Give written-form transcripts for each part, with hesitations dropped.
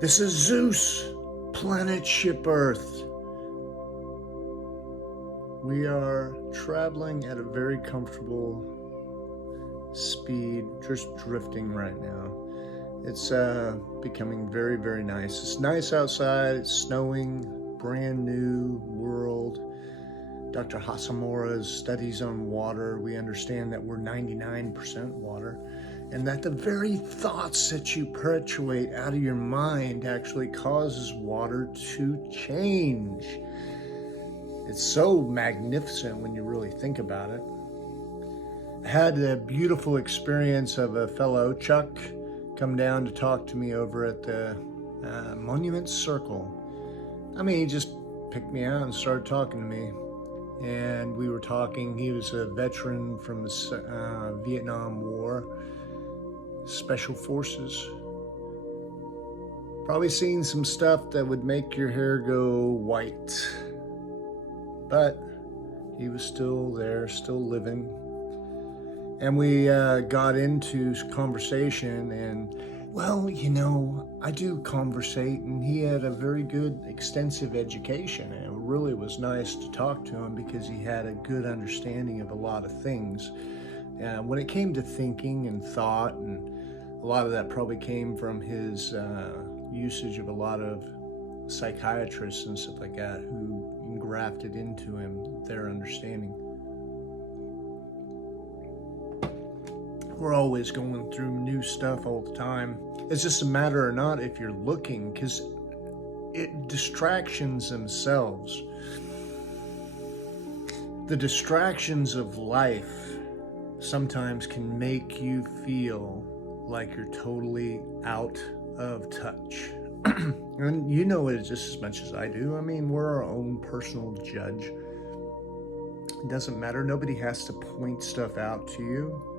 This is Zeus, planet ship Earth. We are traveling at a very comfortable speed, just drifting right now. It's becoming very, very nice. It's nice outside, it's snowing, brand new world. Dr. Hasamura's studies on water, we understand that we're 99% water, and that the very thoughts that you perpetuate out of your mind actually causes water to change. It's so magnificent when you really think about it. I had a beautiful experience of a fellow, Chuck, come down to talk to me over at the Monument Circle. I mean, he just picked me out and started talking to me. And we were talking. He was a veteran from the Vietnam War, Special Forces. Probably seen some stuff that would make your hair go white. But he was still there, still living. And we got into conversation, and well, you know, I do conversate, and he had a very good, extensive education, and it really was nice to talk to him because he had a good understanding of a lot of things. When it came to thinking and thought, and a lot of that probably came from his usage of a lot of psychiatrists and stuff like that who engrafted into him their understanding. We're always going through new stuff all the time. It's just a matter or not if you're looking, because distractions themselves, the distractions of life sometimes can make you feel like you're totally out of touch. And you know it just as much as I do. I mean, we're our own personal judge. It doesn't matter. Nobody has to point stuff out to you.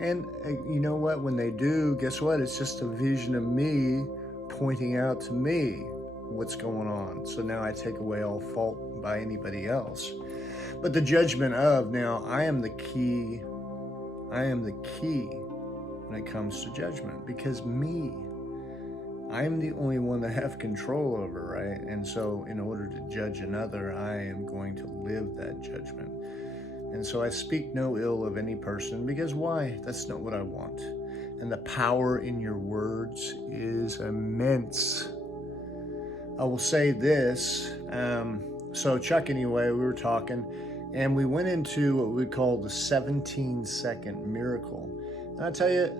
And you know what? When they do, guess what? It's just a vision of me pointing out to me what's going on. So now I take away all fault by anybody else. But the judgment of, now I am the key. I am the key when it comes to judgment, because I'm the only one that have control over, right? And so in order to judge another, I am going to live that judgment. And so I speak no ill of any person, because why? That's not what I want. And the power in your words is immense. I will say this. So Chuck, anyway, we were talking, and we went into what we call the 17-second miracle. And I tell you,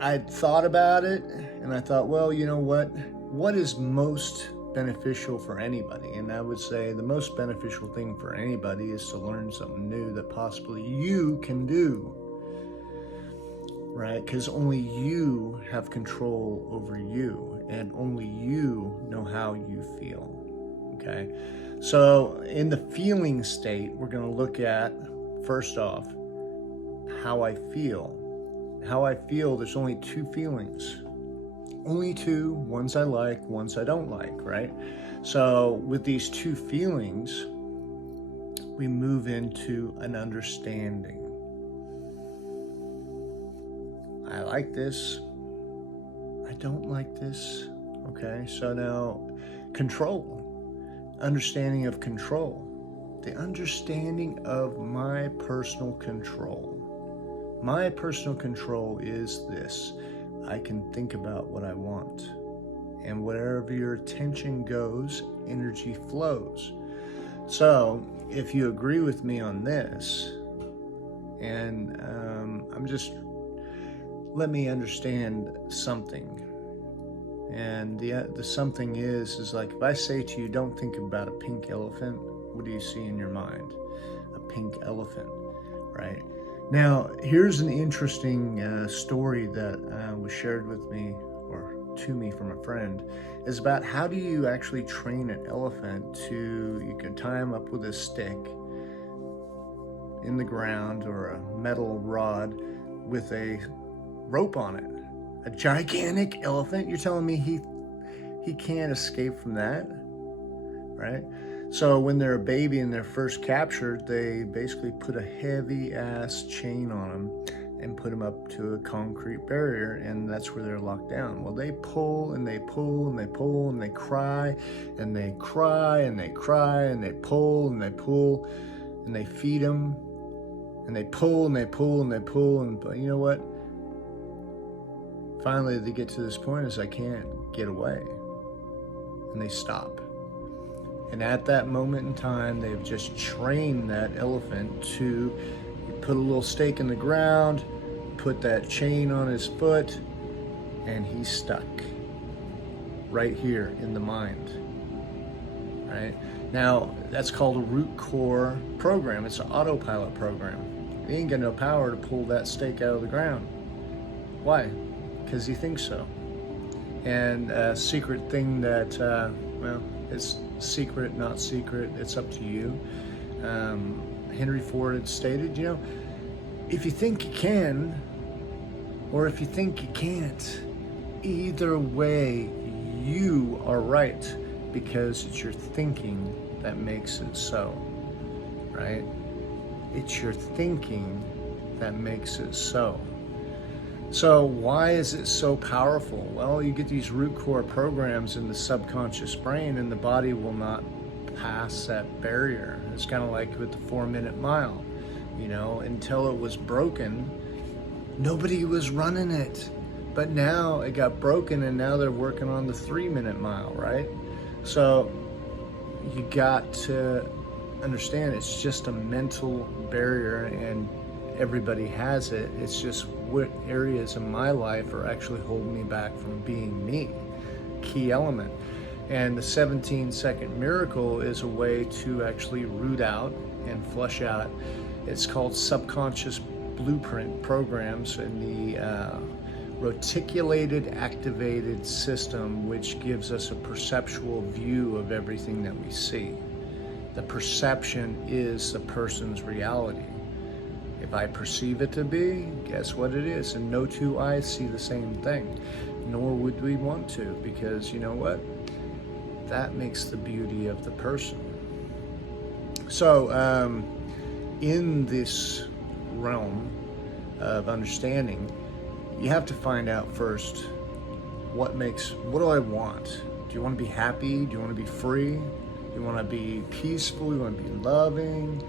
I thought about it, and I thought, well, you know what? What is most beneficial for anybody? And I would say the most beneficial thing for anybody is to learn something new that possibly you can do, right? Because only you have control over you, and only you know how you feel. Okay, so in the feeling state, we're going to look at, first off, how I feel. How I feel, there's only two feelings. Only two, ones I like, ones I don't like, right? So with these two feelings, we move into an understanding. I like this. I don't like this. Okay, so now control. Understanding of control. The understanding of my personal control. My personal control is this. I can think about what I want. And wherever your attention goes, energy flows. So if you agree with me on this, and let me understand something. And the something is like, if I say to you, don't think about a pink elephant, what do you see in your mind? A pink elephant, right? Now, here's an interesting story that was shared with me, or to me from a friend, is about how do you actually train an elephant to, you can tie him up with a stick in the ground or a metal rod with a rope on it. A gigantic elephant, you're telling me he can't escape from that, right? So when they're a baby and they're first captured, they basically put a heavy ass chain on them, and put them up to a concrete barrier, and that's where they're locked down. Well, they pull and they pull and they pull and they cry and they cry and they cry and they pull and they pull and they feed them and they pull and they pull and they pull, and but you know what? Finally, they get to this point is I can't get away, and they stop. And at that moment in time, they've just trained that elephant to put a little stake in the ground, put that chain on his foot, and he's stuck right here in the mind. Right? Now, that's called a root core program. It's an autopilot program. He ain't got no power to pull that stake out of the ground. Why? Because he thinks so. And a secret thing that, well, it's secret, not secret, it's up to you. Henry Ford had stated, you know, if you think you can, or if you think you can't, either way, you are right, because it's your thinking that makes it so, right? It's your thinking that makes it so. So why is it so powerful? Well, you get these root core programs in the subconscious brain, and the body will not pass that barrier. It's kind of like with the 4-minute mile, you know, until it was broken, nobody was running it. But now it got broken, and now they're working on the 3-minute mile, right? So you got to understand it's just a mental barrier, and everybody has it. It's just what areas in my life are actually holding me back from being me. Key element. And the 17-second miracle is a way to actually root out and flush out. It's called subconscious blueprint programs, and the reticulated activated system, which gives us a perceptual view of everything that we see. The perception is the person's reality. If I perceive it to be, guess what it is? And no two eyes see the same thing, nor would we want to, because you know what? That makes the beauty of the person. So in this realm of understanding, you have to find out first what do I want? Do you want to be happy? Do you want to be free? Do you want to be peaceful? Do you want to be loving?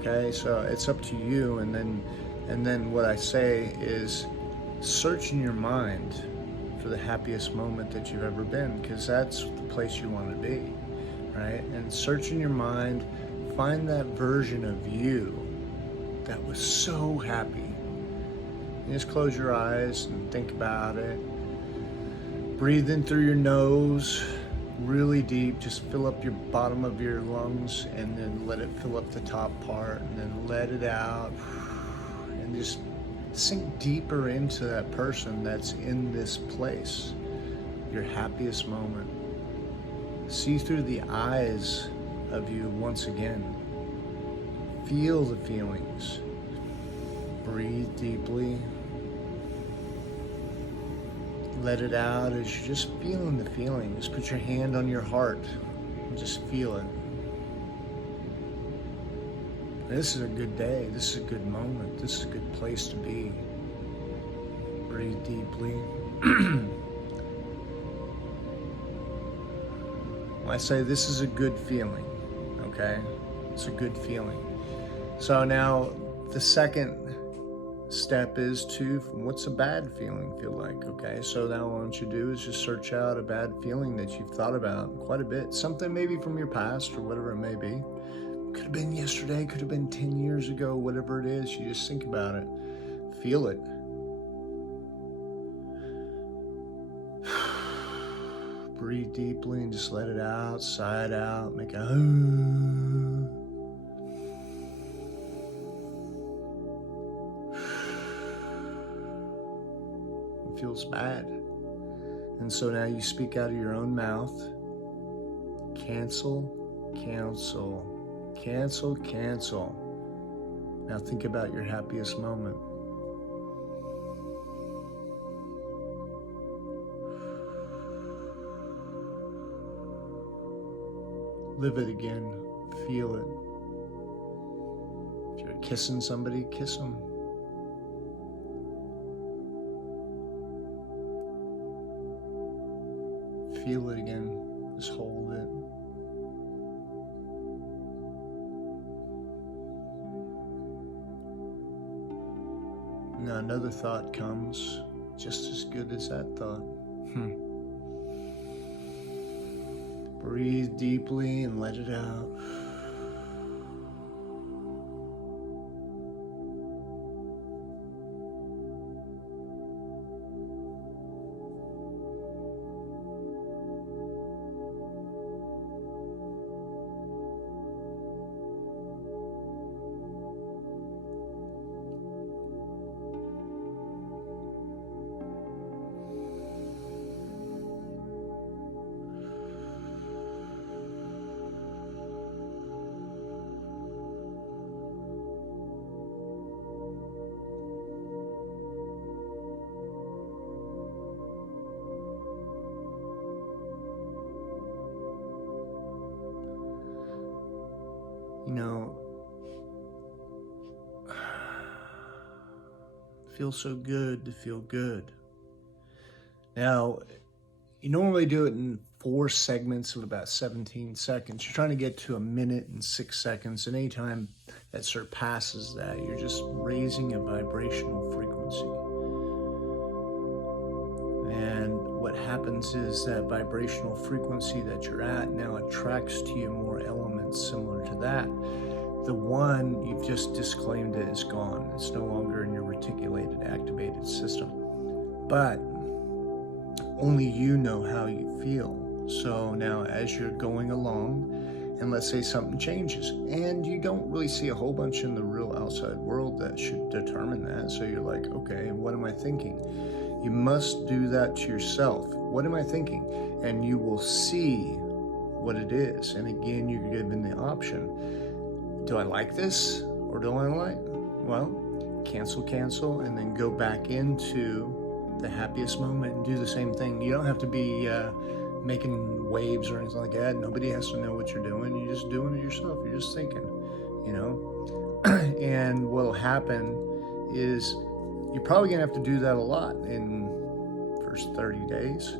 Okay, so it's up to you. And then what I say is search in your mind for the happiest moment that you've ever been, because that's the place you want to be, right? And search in your mind, find that version of you that was so happy. You just close your eyes and think about it. Breathe in through your nose really deep. Just fill up your bottom of your lungs, and then let it fill up the top part, and then let it out, and just sink deeper into that person that's in this place, your happiest moment. See through the eyes of you once again. Feel the feelings. Breathe deeply. Let it out as you're just feeling the feelings. Put your hand on your heart and just feel it. This is a good day. This is a good moment. This is a good place to be. Breathe deeply. When I say this is a good feeling, okay? It's a good feeling. So now the second step is to, what's a bad feeling feel like? Okay, so now what you do is just search out a bad feeling that you've thought about quite a bit. Something maybe from your past or whatever it may be. Could have been yesterday, could have been 10 years ago, whatever it is. You just think about it. Feel it. Breathe deeply and just let it out, sigh it out, make a It feels bad. And so now you speak out of your own mouth. Cancel, cancel, cancel, cancel. Now think about your happiest moment. Live it again. Feel it. If you're kissing somebody, kiss them. feel it again. Just hold it. Now another thought comes, just as good as that thought. Breathe deeply and let it out. You know, it feels so good to feel good. Now, you normally do it in 4 segments of about 17 seconds. You're trying to get to 1 minute and 6 seconds, and anytime that surpasses that, you're just raising a vibrational frequency. And what happens is that vibrational frequency that you're at now attracts to you more elements similar to that. The one you've just disclaimed it is gone. It's no longer in your reticulated, activated system. But only you know how you feel. So now as you're going along, and let's say something changes, and you don't really see a whole bunch in the real outside world that should determine that. So you're like, okay, what am I thinking? You must do that to yourself. What am I thinking? And you will see what it is. And again, you're given the option. Do I like this or don't I like? Well, cancel, and then go back into the happiest moment and do the same thing. You don't have to be making waves or anything like that. Nobody has to know what you're doing. You're just doing it yourself. You're just thinking, you know? And what'll happen is you're probably gonna have to do that a lot in the first 30 days.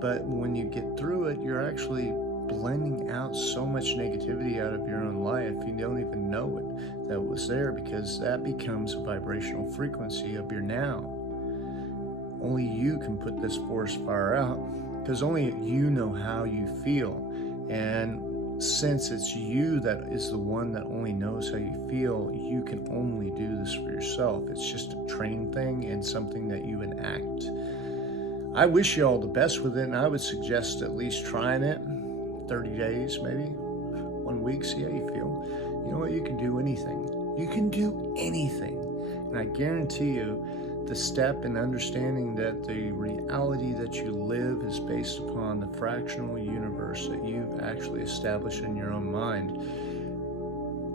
But when you get through it, you're actually blending out so much negativity out of your own life. You don't even know it that was there, because that becomes a vibrational frequency of your now. Only you can put this forest fire out, because only you know how you feel. And since it's you that is the one that only knows how you feel, you can only do this for yourself. It's just a trained thing and something that you enact. I wish you all the best with it, and I would suggest at least trying it 30 days, maybe 1 week, see how you feel. You know what, you can do anything. You can do anything. And I guarantee you, the step in understanding that the reality that you live is based upon the fractional universe that you've actually established in your own mind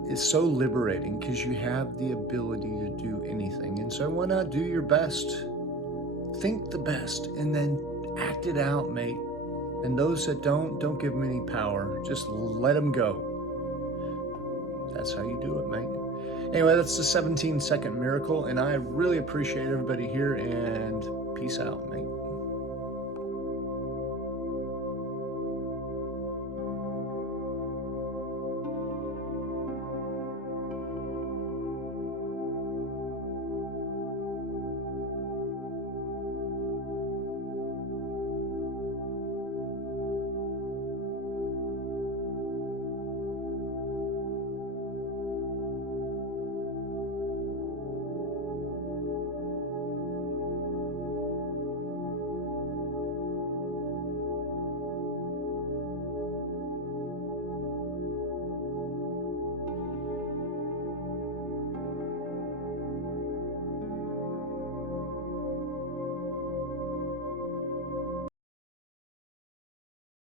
is so liberating, because you have the ability to do anything. And so why not do your best? Think the best and then act it out, mate. And those that don't give them any power. Just let them go. That's how you do it, mate. Anyway, that's the 17-second miracle, and I really appreciate everybody here, and peace out, mate.